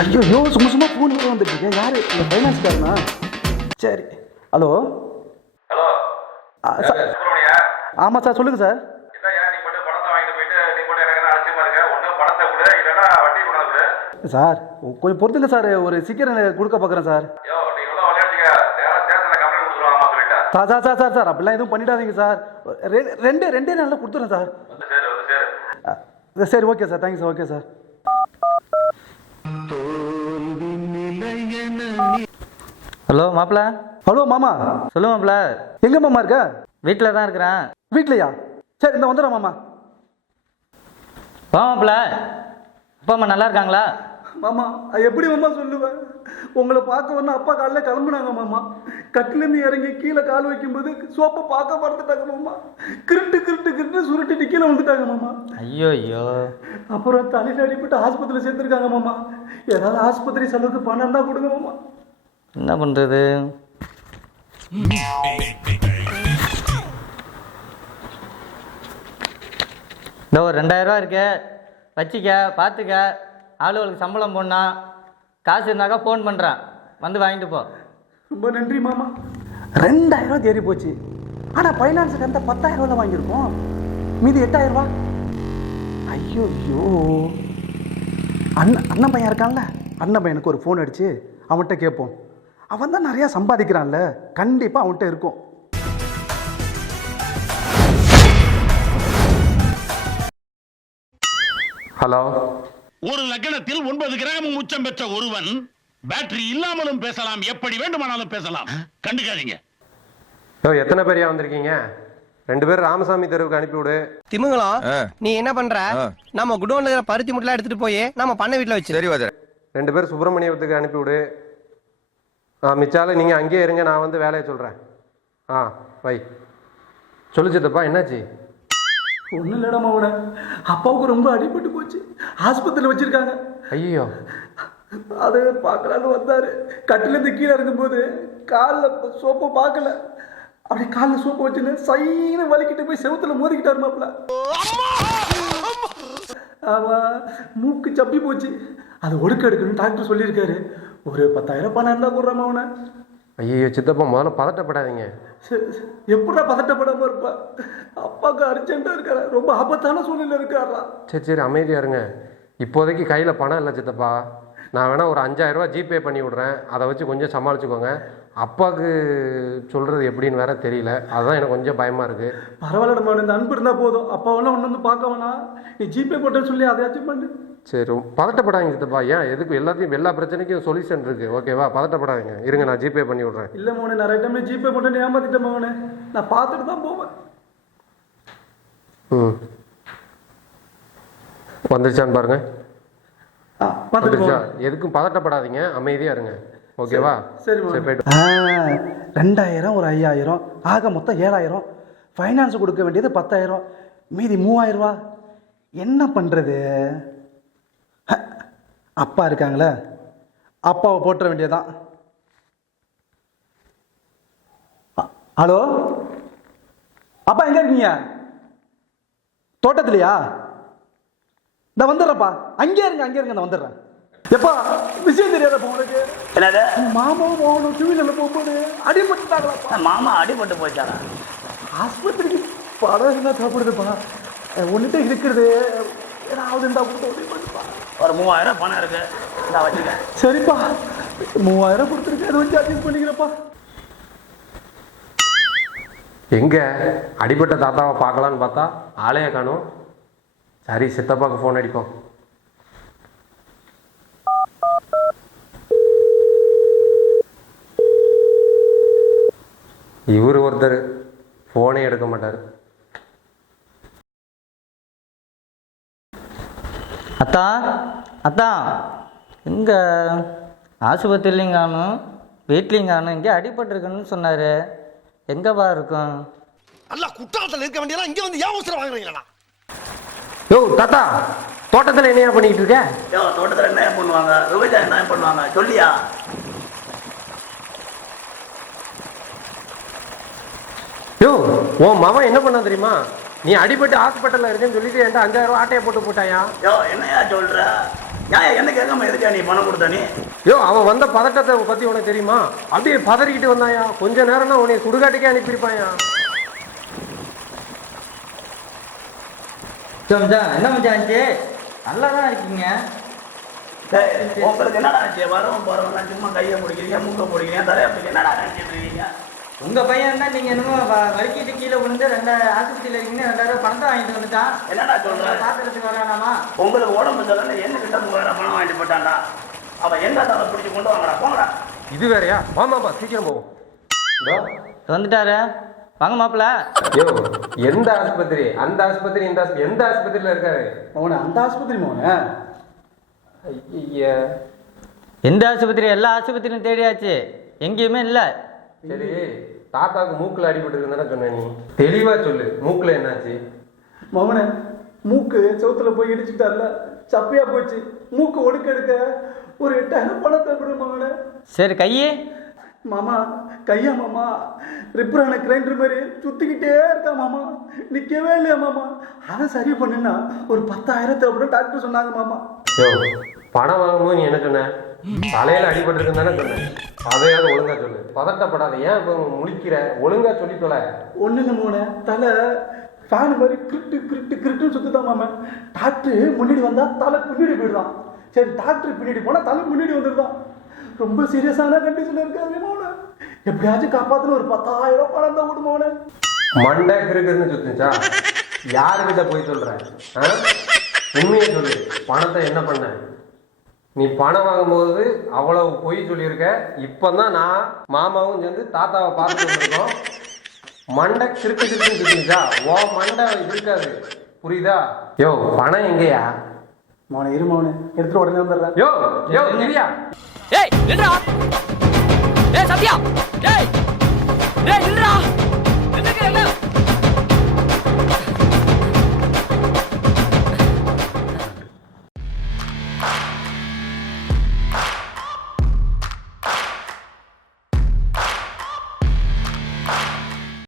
ஐயோ ஐயோ சும்மா சும்மா ஃபோன் வந்துட்டு இருக்கேன் யாரு? இந்த ஃபைனான்ஸ்காரனா சரி. ஹலோ ஹலோ ஆமாம் சார் சொல்லுங்கள் சார் கொடு கொடு. சார் கொஞ்சம் பொறுத்துங்க சார். ஒரு சீக்கிரம் கொடுக்க பார்க்குறேன் sir. Sir sir sir sir sir அப்படிலாம் எதுவும் பண்ணிடாதீங்க சார். ரெண்டு ரெண்டே நாளில் கொடுத்துறேன் சார். சரி okay sir. Thank you sir okay sir. Hello மாப்பிள்ள ஹலோ மாமா. சொல்லு மாப்பிள்ள எங்க மாமா இருக்க? வீட்டில் தான் இருக்கிறேன். வீட்லையா? சரி இந்த வந்துடுறேன் மாமா. வா மாப்பிள்ள அப்பா அம்மா நல்லா இருக்காங்களா? மாமா எப்படி மாமா சொல்லுவேன் உங்களை பார்க்க வந்து அப்பா காலைல கிளம்புனாங்க மாமா. கட்டிலேருந்து இறங்கி கீழே கால் வைக்கும்போது சோப்பை பார்க்க மறந்துட்டாங்க மாமா. கிருட்டு கிருட்டு கிருட்டு சுருட்டிட்டு கீழே வந்துட்டாங்க மாமா. ஐயோ ஐயோ அப்புறம் தலையில் அடிப்பட்டு ஆஸ்பத்திரியில் சேர்த்துருக்காங்க மாமா. ஏதாவது ஆஸ்பத்திரி செலவுக்கு பணம் தான் கொடுங்க மாமா. என்ன பண்ணுறது இந்த ஒரு ரெண்டாயிரரூவா இருக்கு. வச்சிக்க பார்த்துக்க ஆளுகளுக்கு சம்பளம் போடணா காசு இருந்தாக்கா ஃபோன் பண்ணுறேன் வந்து வாங்கிட்டு போ. ரொம்ப நன்றி மாமா. ரெண்டாயிரரூவா தேறி போச்சு. ஆனால் ஃபைனான்ஸுக்கு அந்த பத்தாயிரரூவா வாங்கியிருக்கோம். மீதி எட்டாயிரரூவா ஐயோ ஐயோ அண்ணன் அண்ணன் பையன் இருக்கான்ல. அண்ணன் பையனுக்கு ஒரு ஃபோன் அடிச்சு அவன்கிட்ட கேட்போம். அவன் தான் நிறையா சம்பாதிக்கிறான்ல. கண்டிப்பாக அவன்கிட்ட இருக்கும். ஹலோ ஒரு லக்னத்தில் ஒன்பது கிராம் உச்சம் பெற்ற ஒருவன் பேட்டரி இல்லாமலும் பேசலாம் எப்படி வேண்டுமானாலும் பேசலாம். கண்டுக்காதீங்க. எத்தனை பேரையா வந்திருக்கீங்க? ரெண்டு பேரும் ராமசாமி தெருவுக்கு அனுப்பிவிடு திமுங்கலம் நீ என்ன பண்ற? நம்ம குடோன்ல இருக்கிற பருத்தி முட்டெல்லாம் எடுத்துட்டு போய் நம்ம பண்ணை வீட்டுல வச்சு சரி ரெண்டு பேர் சுப்பிரமணியத்துக்கு அனுப்பிவிடு ஆ மிச்சால நீங்கள் அங்கேயே இருங்க நான் வந்து வேலையை சொல்கிறேன் ஆ வை சொல்லு சித்தப்பா என்னாச்சு? ஒன்றும் இல்லைடா மாவோட அப்பாவுக்கு ரொம்ப அடிபட்டு போச்சு. ஆஸ்பத்திரியில் வச்சிருக்காங்க. ஐயோ. அது பார்க்கலான்னு வந்தாரு. கட்டிலேருந்து கீழே இருக்கும்போது காலில் சோப்பை பார்க்கல. அப்படி காலில் சோப்பை வச்சுன்னு சைன்னு வலிக்கிட்டு போய் செவுத்துல மோதிக்கிட்டாரு மாப்பிள்ள. ஆமா மூக்கு சப்பி போச்சு. அது ஒடுக்க எடுக்கணும்னு டாக்டர் சொல்லியிருக்காரு. ஒரு பத்தாயிரம் பணம் இருந்தா போடுறாம அவனை? ஐயோ சித்தப்பா முதல்ல பதட்டப்படாதீங்க. எப்படா பதட்டப்படாம இருப்பா? அப்பாவுக்கு அர்ஜென்ட்டா இருக்காரு. ரொம்ப ஆபத்தான சூழ்நிலை இருக்காரா சரி சரி அமைதியா இருங்க. இப்போதைக்கு கையில் பணம் இல்லை சித்தப்பா. நான் வேணா ஒரு அஞ்சாயிரம் ரூபாய் ஜிபே பண்ணி விட்றேன். அதை வச்சு கொஞ்சம் சமாளிச்சுக்கோங்க. அப்பாவுக்கு சொல்கிறது எப்படின்னு வேற தெரியல. அதுதான் எனக்கு கொஞ்சம் பயமாக இருக்குது பரவாயில்ல நம்ம இந்த அன்பு இருந்தா போதும். அப்பா வேணா ஒன்று வந்து பார்க்க வேணாம். நீ ஜிபே போட்டேன்னு சொல்லி அதையாச்சும் பண்ணு. சரி பதட்டப்படாதீங்க சித்தப்பா. ஏன்? எதுக்கு? எல்லாத்தையும் எல்லா பிரச்சனைக்கும் சொல்யூஷன் இருக்கு. ஓகேவா பதட்டப்படாதீங்க. இருங்க நான் ஜிபே பண்ணி விட்றேன். இல்ல மோனே நிறைய டைம்ல ஜிபே போட்டு ஏமாத்திட்டேன் மோனே. நான் பார்த்துட்டு தான் போவேன். ம். வந்துருச்சான்னு பாருங்க. வந்துருச்சா. எதுக்கும் பதட்டப்படாதீங்க. அமைதியா இருங்க. ஓகேவா சரி. போயிட்டு. ரெண்டாயிரம் ஒரு ஐயாயிரம். ஆக மொத்தம் ஏழாயிரம். ஃபைனான்ஸ் கொடுக்க வேண்டியது பத்தாயிரம். மீதி மூவாயிரம் ரூபா. என்ன பண்றது? ஹ, அப்பா இருக்காங்களே? அப்பாவை போட்டுற வேண்டியதுதான். அ- ஹலோ? அப்பா எங்க இருக்கீங்க? தோட்டத்திலையா? இந்த வந்துடுறப்பா அங்கே இருங்க அங்கே இருங்க நான் வந்துடுறேன். எப்பா விஷயம் தெரியாதப்பா உனக்கு? என்னது? மாமாவும் மோகனும் டூ வீலர்ல போகும்போது அடிபட்டுட்டாங்களாப்பா. மாமா அடிபட்டு போயிட்டாரா? ஆஸ்பத்திரிக்கு படம் என்ன சாப்பிடுதுப்பா? ஒன்றுட்டே இருக்கிறது ஏதாவது இருந்தா கொடுத்து உதவி பண்ணுப்பா. ஒரு மூவாயிரம் பணம் இருக்கு. இந்த வச்சுக்க. சரிப்பா. மூவாயிரம் கொடுத்துருக்கு அதை வச்சு அட்ஜஸ்ட் பண்ணிக்கிறப்பா எங்க? அடிபட்ட தாத்தாவை பார்க்கலான்னு பார்த்தா ஆளைய காணும். சரி சித்தப்பாக்கு ஃபோன் அடிப்போம் இவர் ஒருத்தர் ஃபோனே எடுக்க மாட்டார். அத்தா அத்தா எங்கே ஆஸ்பத்திரிலையும் காணும் வீட்லேயும் காணும் இங்கே அடிபட்டிருக்குன்னு சொன்னார். எங்கேப்பா இருக்கும்? அல்ல குற்றாலத்தில் இருக்க வேண்டியதெல்லாம் இங்க வந்து ஏன் அவசரம் வாங்குறீங்களா யோ தாத்தா தோட்டத்தில் என்னையா பண்ணிக்கிட்டு இருக்க? யோ தோட்டத்தில் என்ன பண்ணுவாங்க? விவசாயம் என்ன பண்ணுவாங்க? சொல்லியா? யோ உன் மவன் என்ன பண்ணா தெரியுமா? நீ அடிபட்டு ஹாஸ்பிட்டலில் இருக்கேன்னு சொல்லிட்டு என்கிட்ட அஞ்சாயிரம் ரூபா ஆட்டையை போட்டு போட்டாயா? யோ என்னையா சொல்ற? ஏன் என்ன கேட்காம எதுக்கா நீ பணம் கொடுத்த நீ? யோ அவன் வந்த பதட்டத்தை பத்தி உனக்கு தெரியுமா? அப்படியே பதறிக்கிட்டு வந்தாயா? கொஞ்ச நேரம்னா உன்னை சுடுகாட்டுக்கே அனுப்பியிருப்பாயா? மச்சான் என்ன மச்சான் நல்லா தான் இருக்கீங்க. உங்களுக்கு என்னடா ஆச்சு? வரவும் போறவங்க சும்மா கையை பிடிக்கிறீங்க மூக்க பிடிக்கிறீங்க தலையை பிடிக்கிறீங்க. என்னடா நினைச்சிட்டு இருக்கீங்க? உங்க பையன் தான் நீங்க என்னமோ வலிக்கிட்டு கீழே விழுந்து ரெண்டு ஆஸ்பத்திரியில இருக்கீங்க ரெண்டாயிரம் பணத்தை வாங்கிட்டு வந்துட்டான். என்னடா சொல்ற? பாத்துக்கிறதுக்கு வரானாமா? உங்களுக்கு உடம்பு சரியில்லை என்ன கிட்ட மூவாயிரம் பணம் வாங்கிட்டு போட்டான்டா அவன் எங்க தலை பிடிச்சி கொண்டு வாங்கடா? போங்கடா. இது வேறயா? வாமாப்பா சீக்கிரம் போவோம். வந்துட்டாரு. வாங்க மாப்பிள்ள. யோ எந்த ஆஸ்பத்திரி? அந்த ஆஸ்பத்திரி இந்த ஆஸ்பத்திரி எந்த ஆஸ்பத்திரியில இருக்காரு? மோகனே அந்த ஆஸ்பத்திரி மோகனே. ஐயா. எந்த ஆஸ்பத்திரி? எல்லா ஆஸ்பத்திரியும் தேடியாச்சு. எங்கேயுமே இல்லை. சரி தாத்தாக்கு மூக்குல அடிபட்டு இருக்குன்னு சொன்ன நீ? தெளிவா சொல்லு மூக்குல என்னாச்சு? மோகனே மூக்கு செவுத்துல போய் இடிச்சுட்டார்ல சப்பையா போச்சு. மூக்கு ஒடுக்க எடுக்க ஒரு எட்டாயிரம் பணத்தை கொடு மகனே சரி கையே. மாமா கையா மாமா? ரிப்பரான கிரைண்டர் மாதிரி சுத்திக்கிட்டே இருக்கா மாமா? நிக்கவே இல்லையா மாமா? அதை சரி பண்ணுனா ஒரு பத்தாயிரம் தேவைப்படும் டாக்டர் சொன்னாங்க மாமா. பணம் வாங்கும்போது நீ என்ன சொன்ன? தலையில அடிபட்டு இருக்குன்னு தானே சொன்னேன். அதையாவது ஒழுங்கா சொல்லு. பதட்டப்படாத. ஏன் இப்போ முழிக்கிற? ஒழுங்கா சொல்லி தொலை. ஒண்ணு மோனே. தலை ஃபேன் மாதிரி கிரிட்டு கிரிட்டு கிரிட்டுன்னு சுத்துதான் மாமா டாக்டர் முன்னாடி வந்தா தலை பின்னாடி போயிடுதான். சரி டாக்டர் பின்னாடி போனா தலை முன்னாடி வந்துடுதான். ரொம்ப சீரியஸான கண்டிஷன் இருக்காது மோனே. எப்படியாச்சும் காப்பாத்துன ஒரு பத்தாயிரம் பணம் தான் விடுமோனே மண்டை கிருக்குன்னு சுத்துச்சா? யாருக்கிட்ட போய் சொல்ற? உண்மையை சொல்லு. பணத்தை என்ன பண்ண? நீ பணம் வாங்கும்போது அவ்வளவு பொய் சொல்லியிருக்க. இப்பதான் நான் மாமாவும் சேர்ந்து தாத்தாவை பார்த்து வந்திருக்கோம் மண்டை கிறுக்கு கிறுக்குன்னு சுத்திச்சா ஓ மண்டை இருக்காது புரியுதா? யோ பணம் எங்கயா? மோனே இரு மோனே. எடுத்துட்டு உடனே வந்துடுறேன். யோ யோ இல்லையா ஏய் நில்றா. ஏய் சத்யா. ஏய்.